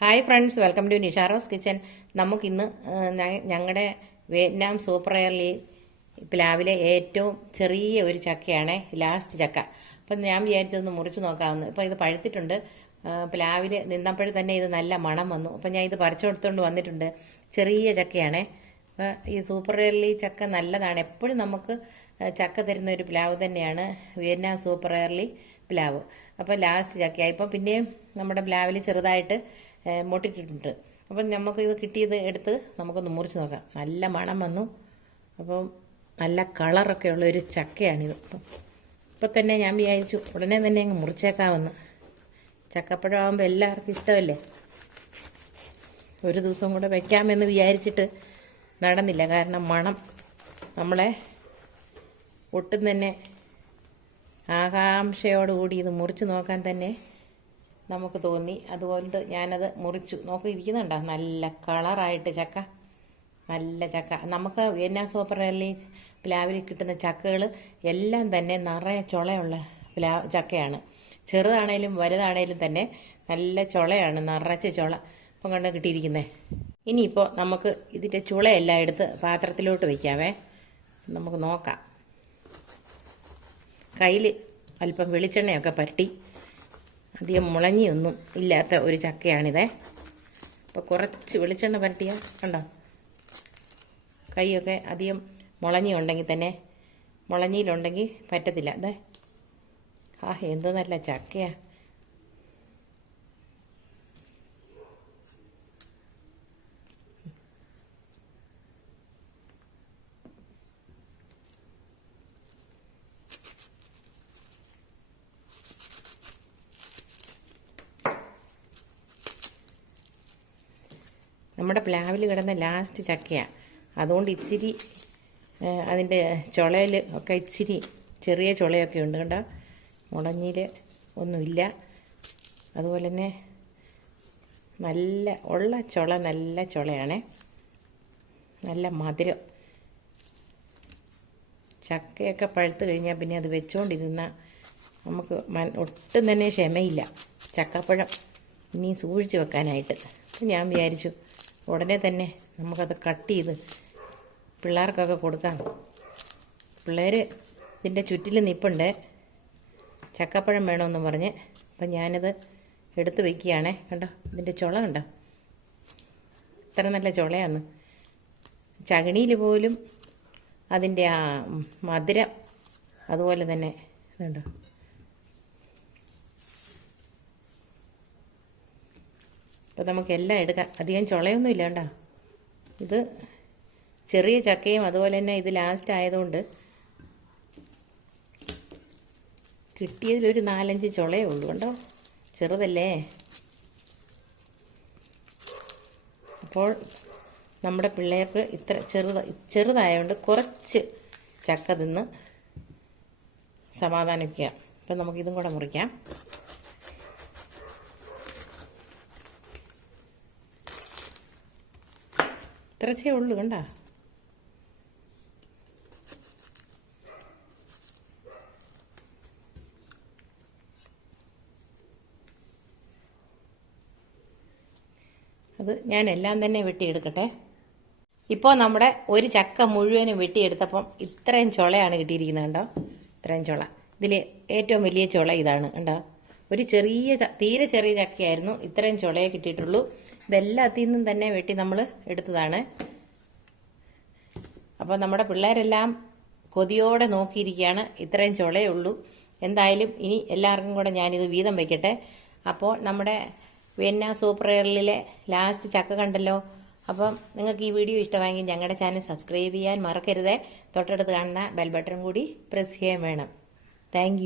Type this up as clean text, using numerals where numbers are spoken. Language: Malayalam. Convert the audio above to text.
Hi friends, welcome to Nisharose kitchen. നമുക്കിന്ന് ഞങ്ങളുടെ വിയറ്റ്നാം സൂപ്പർ എയർലി പ്ലാവിലെ ഏറ്റവും ചെറിയ ഒരു ചക്കയാണ് ലാസ്റ്റ് ചക്ക. അപ്പം ഞാൻ വിചാരിച്ചതൊന്ന് മുറിച്ച് നോക്കാമെന്ന്. ഇപ്പം ഇത് പഴുത്തിട്ടുണ്ട്. പ്ലാവിൽ നിന്നപ്പോഴും തന്നെ ഇത് നല്ല മണം വന്നു. അപ്പം ഞാൻ ഇത് പറിച്ചു കൊടുത്തുകൊണ്ട് വന്നിട്ടുണ്ട്. ചെറിയ ചക്കയാണേ. ഈ സൂപ്പർ എയർലി ചക്ക നല്ലതാണ്. എപ്പോഴും നമുക്ക് ചക്ക തരുന്ന ഒരു പ്ലാവ് തന്നെയാണ് വിയറ്റ്നാം സൂപ്പർ എയർലി പ്ലാവ്. അപ്പോൾ ലാസ്റ്റ് ചക്കയായി. ഇപ്പം പിന്നെയും നമ്മുടെ പ്ലാവിൽ ചെറുതായിട്ട് മുട്ടിട്ടിട്ടുണ്ട്. അപ്പം നമുക്ക് ഇത് കിട്ടിയത് എടുത്ത് നമുക്കൊന്ന് മുറിച്ച് നോക്കാം. നല്ല മണം വന്നു. അപ്പം നല്ല കളറൊക്കെ ഉള്ള ഒരു ചക്കയാണിത്. ഇപ്പം തന്നെ ഞാൻ വിചാരിച്ചു ഉടനെ തന്നെ അങ്ങ് മുറിച്ചേക്കാമെന്ന്. ചക്കപ്പഴം ആകുമ്പോൾ എല്ലാവർക്കും ഇഷ്ടമല്ലേ. ഒരു ദിവസം കൂടെ വയ്ക്കാമെന്ന് വിചാരിച്ചിട്ട് നടന്നില്ല. കാരണം മണം നമ്മളെ ഒട്ടും തന്നെ ആകാംക്ഷയോടുകൂടി ഇത് മുറിച്ച് നോക്കാൻ തന്നെ നമുക്ക് തോന്നി. അതുപോലെ ഞാനത് മുറിച്ചു. ഇരിക്കുന്നുണ്ടോ നല്ല കളറായിട്ട് ചക്ക, നല്ല ചക്ക. നമുക്ക് വിയറ്റ്നാം സൂപ്പർ എയർലി പ്ലാവിൽ കിട്ടുന്ന ചക്കകൾ എല്ലാം തന്നെ നിറയെ ചുളയുള്ള ചക്കയാണ്. ചെറുതാണേലും വലുതാണേലും തന്നെ നല്ല ചുളയാണ്, നിറച്ച് ചുള. ഇപ്പം കണ്ട് കിട്ടിയിരിക്കുന്നത്. ഇനിയിപ്പോൾ നമുക്ക് ഇതിൻ്റെ ചുളയെല്ലാം എടുത്ത് പാത്രത്തിലോട്ട് വയ്ക്കാവേ. നമുക്ക് നോക്കാം. കയ്യിൽ അല്പം വെളിച്ചെണ്ണയൊക്കെ പരട്ടി, അധികം മുളഞ്ഞിയൊന്നും ഇല്ലാത്ത ഒരു ചക്കയാണിതേ. അപ്പോൾ കുറച്ച് വെളിച്ചെണ്ണ പരട്ടിയാൽ കണ്ടോ, കൈയൊക്കെ അധികം മുളഞ്ഞിയുണ്ടെങ്കിൽ തന്നെ, മുളഞ്ഞിയിലുണ്ടെങ്കിൽ പറ്റത്തില്ല. അതെ, എന്ത് നല്ല ചക്കയാ. നമ്മുടെ പ്ലാവിൽ കിടന്ന ലാസ്റ്റ് ചക്കയാണ്. അതുകൊണ്ട് ഇച്ചിരി അതിൻ്റെ ചുളയിൽ ഒക്കെ ഇച്ചിരി ചെറിയ ചുളയൊക്കെ ഉണ്ട്. കണ്ടോ, മുളഞ്ഞിൽ ഒന്നുമില്ല. അതുപോലെ തന്നെ നല്ല ഉള്ള ചുള, നല്ല ചുളയാണേ. നല്ല മധുരം. ചക്കയൊക്കെ പഴുത്ത് കഴിഞ്ഞാൽ പിന്നെ അത് വെച്ചുകൊണ്ടിരുന്ന നമുക്ക് ഒട്ടും തന്നെ ക്ഷമയില്ല ചക്കപ്പഴം ഇനി സൂക്ഷിച്ച് വെക്കാനായിട്ട്. അപ്പം ഞാൻ വിചാരിച്ചു ഉടനെ തന്നെ നമുക്കത് കട്ട് ചെയ്ത് പിള്ളേർക്കൊക്കെ കൊടുക്കാം. പിള്ളേർ ഇതിൻ്റെ ചുറ്റിൽ നിൽപ്പുണ്ട് ചക്കപ്പഴം വേണമെന്ന് പറഞ്ഞ്. അപ്പം ഞാനത് എടുത്ത് വയ്ക്കുകയാണേ. കണ്ടോ, ഇതിൻ്റെ ചുള കണ്ടോ, ഇത്ര നല്ല ചുളയാണ്. ചകിണിയിൽ പോലും അതിൻ്റെ ആ മധുരം അതുപോലെ തന്നെ ഇതുണ്ടോ. അപ്പോൾ നമുക്കെല്ലാം എടുക്കാം. അധികം ചുളയൊന്നും ഇല്ല കേട്ടോ. ഇത് ചെറിയ ചക്കയും അതുപോലെ തന്നെ ഇത് ലാസ്റ്റ് ആയതുകൊണ്ട് കിട്ടിയതിലൊരു 4-5 ചുളയേ ഉള്ളൂ കേട്ടോ. ചെറുതല്ലേ. അപ്പോൾ നമ്മുടെ പിള്ളേർക്ക് ഇത്ര ചെറുതായതുകൊണ്ട് കുറച്ച് ചക്ക തിന്ന് സമാധാനിക്കുക. അപ്പം നമുക്കിതും കൂടെ മുറിക്കാം. ഇത്രച്ചേ ഉള്ളൂ കണ്ടോ. അത് ഞാൻ എല്ലാം തന്നെ വെട്ടിയെടുക്കട്ടെ. ഇപ്പോൾ നമ്മുടെ ഒരു ചക്ക മുഴുവനും വെട്ടിയെടുത്തപ്പം ഇത്രയും ചുളയാണ് കിട്ടിയിരിക്കുന്നത് കണ്ടോ. ഇത്രയും ചുള. ഇതിൽ ഏറ്റവും വലിയ ചുള ഇതാണ് കണ്ടോ. ഒരു തീരെ ചെറിയ ചക്കയായിരുന്നു. ഇത്രയും ചുളയെ കിട്ടിയിട്ടുള്ളൂ. ഇതെല്ലാത്തിൽ നിന്നും തന്നെ വെട്ടി നമ്മൾ എടുത്തതാണ്. അപ്പോൾ നമ്മുടെ പിള്ളേരെല്ലാം കൊതിയോടെ നോക്കിയിരിക്കുകയാണ്. ഇത്രയും ചുളയേ ഉള്ളൂ. എന്തായാലും ഇനി എല്ലാവർക്കും കൂടെ ഞാനിത് വീതം വയ്ക്കട്ടെ. അപ്പോൾ നമ്മുടെ വിയറ്റ്നാം സൂപ്പർ എയർലിയിലെ ലാസ്റ്റ് ചക്ക കണ്ടല്ലോ. അപ്പം നിങ്ങൾക്ക് ഈ വീഡിയോ ഇഷ്ടമായെങ്കിൽ ഞങ്ങളുടെ ചാനൽ സബ്സ്ക്രൈബ് ചെയ്യാൻ മറക്കരുത്. തൊട്ടടുത്ത് കാണുന്ന ബെൽ ബട്ടൺ കൂടി പ്രസ് ചെയ്യാൻ വേണം. താങ്ക്